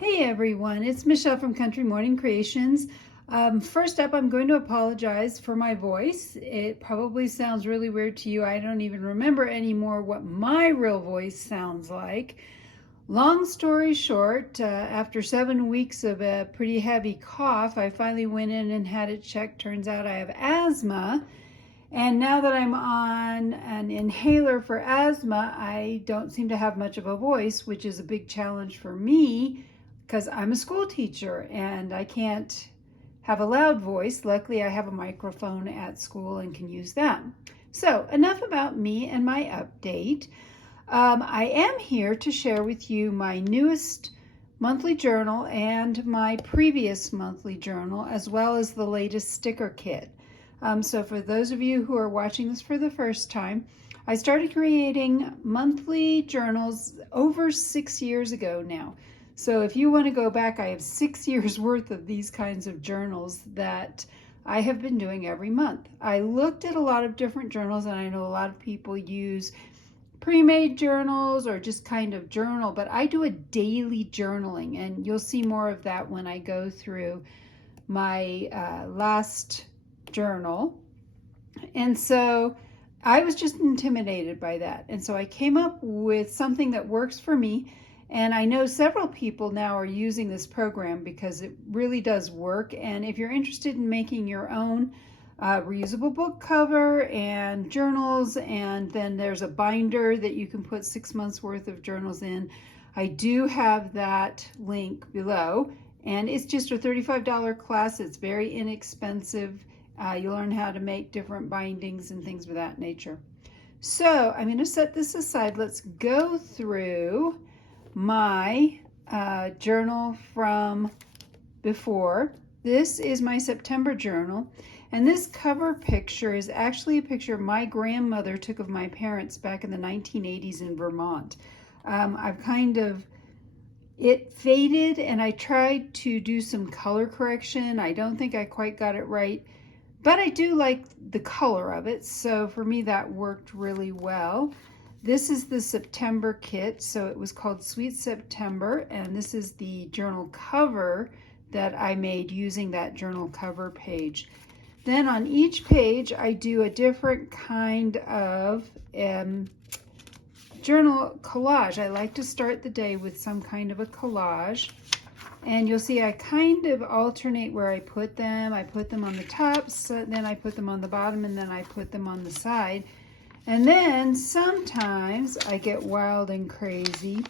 Hey everyone, it's Michelle from Country Morning Creations. First up, I'm going to apologize for my voice. It probably sounds really weird to you. I don't even remember anymore what my real voice sounds like. Long story short, after 7 weeks of a pretty heavy cough, I finally went in and had it checked. Turns out I have asthma. And now that I'm on an inhaler for asthma, I don't seem to have much of a voice, which is a big challenge for me because I'm a school teacher and I can't have a loud voice. Luckily, I have a microphone at school and can use that. So, enough about me and my update. I am here to share with you my newest monthly journal and my previous monthly journal, as well as the latest sticker kit. So for those of you who are watching this for the first time, I started creating monthly journals over 6 years ago now. So if you want to go back, I have 6 years worth of these kinds of journals that I have been doing every month. I looked at a lot of different journals, and I know a lot of people use pre-made journals or just kind of journal, but I do a daily journaling, and you'll see more of that when I go through my last journal. And so I was just intimidated by that. And so I came up with something that works for me. And I know several people now are using this program because it really does work. And if you're interested in making your own reusable book cover and journals, and then there's a binder that you can put 6 months worth of journals in, I do have that link below. And it's just a $35 class. It's very inexpensive. You learn how to make different bindings and things of that nature. So I'm going to set this aside. Let's go through my journal from before. This is my September journal. And this cover picture is actually a picture my grandmother took of my parents back in the 1980s in Vermont. It faded, and I tried to do some color correction. I don't think I quite got it right, but I do like the color of it, so for me that worked really well. This is the September kit, so it was called Sweet September, and this is the journal cover that I made using that journal cover page. Then on each page I do a different kind of journal collage. I like to start the day with some kind of a collage. And you'll see I kind of alternate where I put them. I put them on the top, so then I put them on the bottom, and then I put them on the side. And then sometimes I get wild and crazy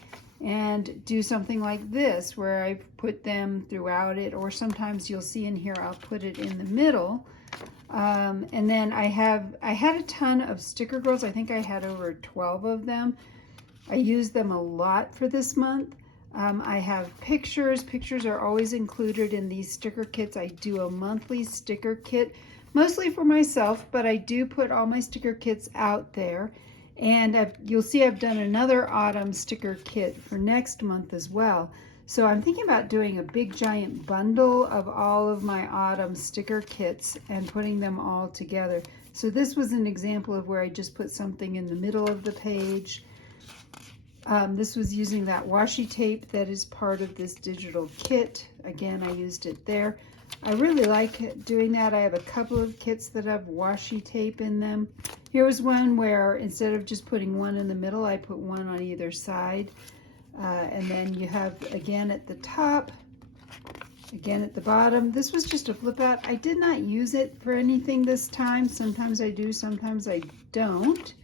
and do something like this where I put them throughout it, or sometimes you'll see in here I'll put it in the middle. And then I had a ton of sticker girls. I think I had over 12 of them. I used them a lot for this month. I have pictures. Pictures are always included in these sticker kits. I do a monthly sticker kit, mostly for myself, but I do put all my sticker kits out there. And you'll see I've done another autumn sticker kit for next month as well. So I'm thinking about doing a big giant bundle of all of my autumn sticker kits and putting them all together. So this was an example of where I just put something in the middle of the page. This was using that washi tape that is part of this digital kit. Again, I used it there. I really like doing that. I have a couple of kits that have washi tape in them. Here was one where instead of just putting one in the middle, I put one on either side. And then you have, again at the top, again at the bottom. This was just a flip out. I did not use it for anything this time. Sometimes I do, sometimes I don't.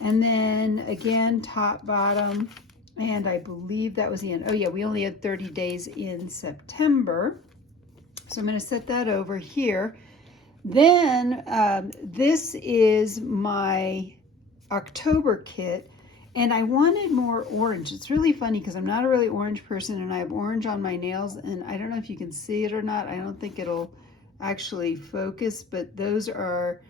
And then again, top, bottom, and I believe that was the end. Oh yeah, we only had 30 days in September. So I'm going to set that over here. Then this is my October kit, and I wanted more orange. It's really funny because I'm not a really orange person, and I have orange on my nails, and I don't know if you can see it or not. I don't think it'll actually focus, but those are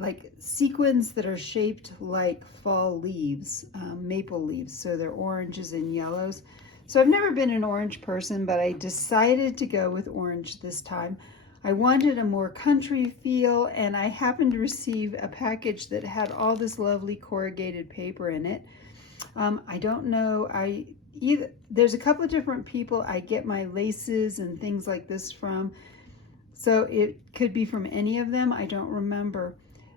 like sequins that are shaped like fall leaves, maple leaves. So they're oranges and yellows. So I've never been an orange person, but I decided to go with orange this time. I wanted a more country feel, and I happened to receive a package that had all this lovely corrugated paper in it. I don't know, there's a couple of different people I get my laces and things like this from. So it could be from any of them. I don't remember.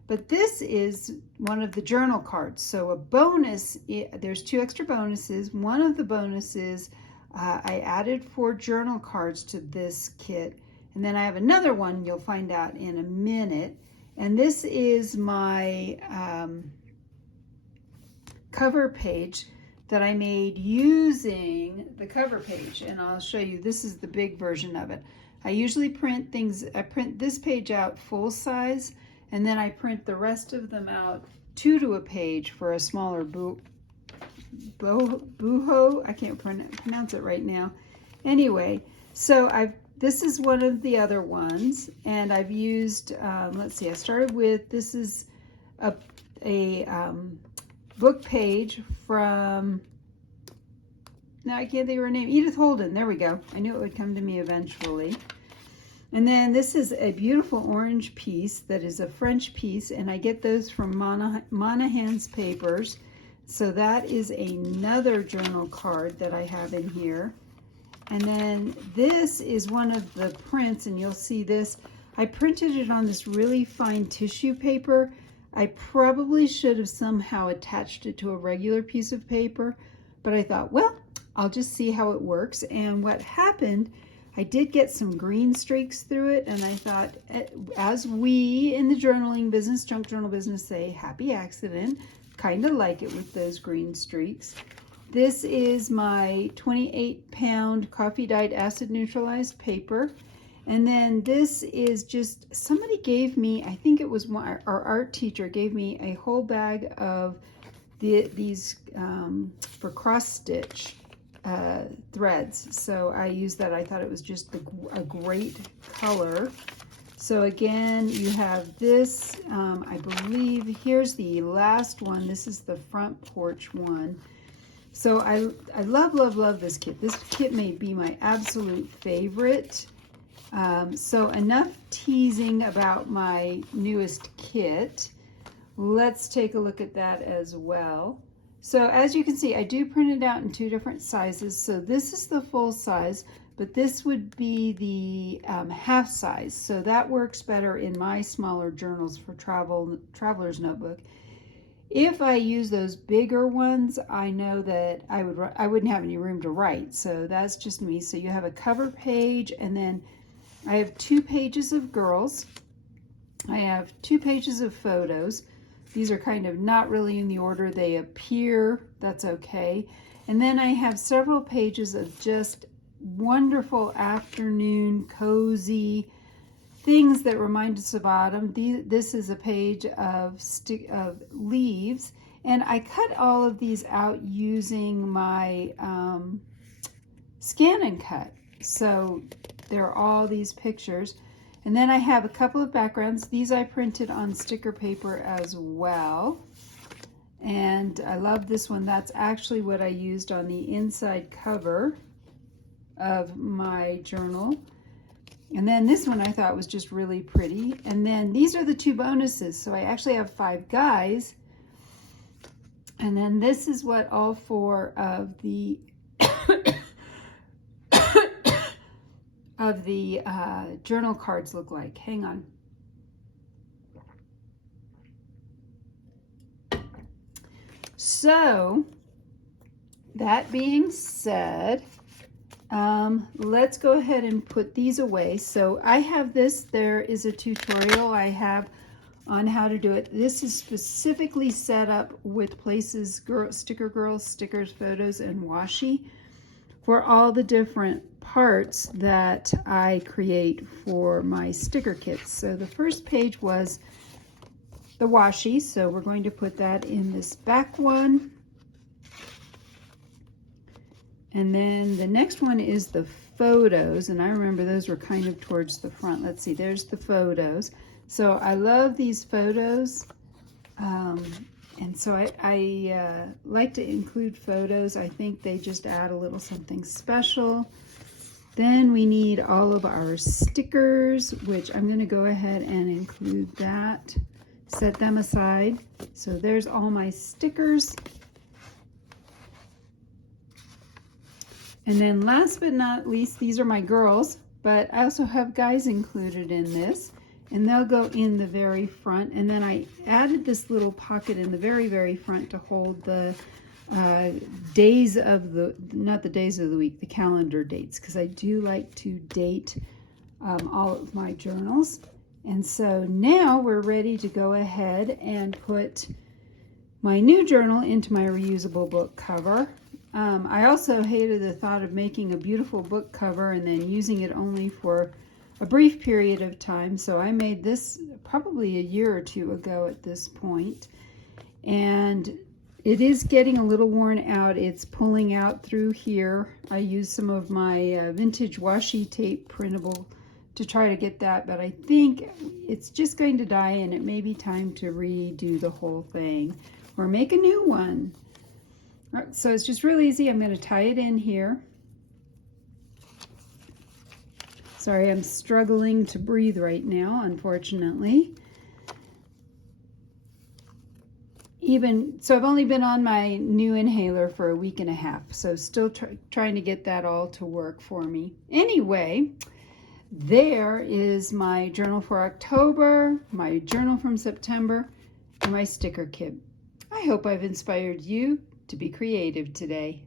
But this is one of the journal cards. So a bonus, there's 2 extra bonuses. One of the bonuses, I added 4 journal cards to this kit. And then I have another one you'll find out in a minute. And this is my cover page that I made using the cover page. And I'll show you, this is the big version of it. I usually print things, I print this page out full size, and then I print the rest of them out 2 to a page for a smaller booho. I can't pronounce it right now. Anyway, so this is one of the other ones, and I've used, let's see, I started with, this is a book page from, now I can't think of her name, Edith Holden, there we go. I knew it would come to me eventually. And then this is a beautiful orange piece that is a French piece, and I get those from Monahan's Papers. So that is another journal card that I have in here. And then this is one of the prints, and you'll see this. I printed it on this really fine tissue paper. I probably should have somehow attached it to a regular piece of paper, but I thought, well, I'll just see how it works. And what happened, I did get some green streaks through it, and I thought, as we in the journaling business, junk journal business, say, happy accident, kind of like it with those green streaks. This is my 28-pound coffee dyed acid neutralized paper. And then this is just, somebody gave me, I think it was our art teacher gave me a whole bag of these for cross stitch threads. So I used that. I thought it was just a great color. So again, you have this, I believe, here's the last one. This is the front porch one. So I love, love, love this kit. This kit may be my absolute favorite. So enough teasing about my newest kit. Let's take a look at that as well. So as you can see, I do print it out in 2 different sizes. So this is the full size, but this would be the half size. So that works better in my smaller journals for traveler's notebook. If I use those bigger ones, I know that I wouldn't have any room to write. So that's just me. So you have a cover page, and then I have 2 pages of girls. I have 2 pages of photos. These are kind of not really in the order they appear. That's okay. And then I have several pages of just wonderful afternoon, cozy things that remind us of autumn. This is a page of leaves. And I cut all of these out using my Scan and Cut. So there are all these pictures. And then I have a couple of backgrounds. These I printed on sticker paper as well. And I love this one. That's actually what I used on the inside cover of my journal. And then this one I thought was just really pretty. And then these are the 2 bonuses. So I actually have 5 guys. And then this is what all 4 of the journal cards look like. Hang on. So that being said, let's go ahead and put these away. So I have this. There is a tutorial I have on how to do it. This is specifically set up with Places Sticker Girls, stickers, photos, and washi for all the different parts that I create for my sticker kits. So the first page was the washi, so we're going to put that in this back one. And then the next one is the photos, and I remember those were kind of towards the front. Let's see, there's the photos. So I love these photos. And so I like to include photos. I think they just add a little something special. Then we need all of our stickers, which I'm going to go ahead and include that. Set them aside. So there's all my stickers. And then last but not least, these are my girls, but I also have guys included in this, and they'll go in the very front. And then I added this little pocket in the very, very front to hold the days of the, not the days of the week, the calendar dates, because I do like to date all of my journals. And so now we're ready to go ahead and put my new journal into my reusable book cover. I also hated the thought of making a beautiful book cover and then using it only for a brief period of time. So I made this probably a year or two ago at this point. And it is getting a little worn out. It's pulling out through here. I used some of my vintage washi tape printable to try to get that, but I think it's just going to die and it may be time to redo the whole thing or make a new one. All right, so it's just real easy. I'm going to tie it in here. Sorry, I'm struggling to breathe right now, unfortunately. So I've only been on my new inhaler for a week and a half, so still trying to get that all to work for me. Anyway, there is my journal for October, my journal from September, and my sticker kit. I hope I've inspired you to be creative today.